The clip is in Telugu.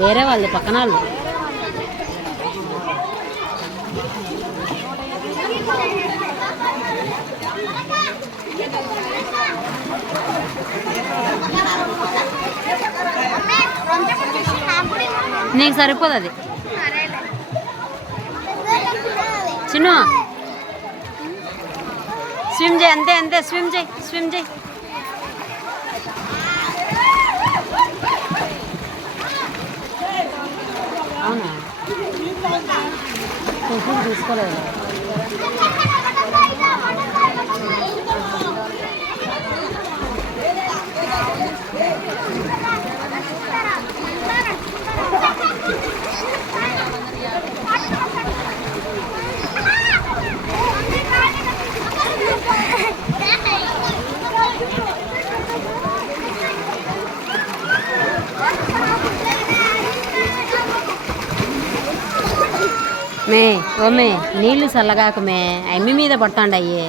వేరే వాళ్ళు పక్కన వాళ్ళు. నీకు సరిపోదు అది చిన్న. స్విమ్ చేయి, అంతే అంతే, స్విమ్ చేయి, స్విమ్ చేయి. అవునా తీసుకోలేదు. మే ఓ మే నీళ్ళు చల్లగాక మే, అమ్మి మీద పడతాండయ్యే.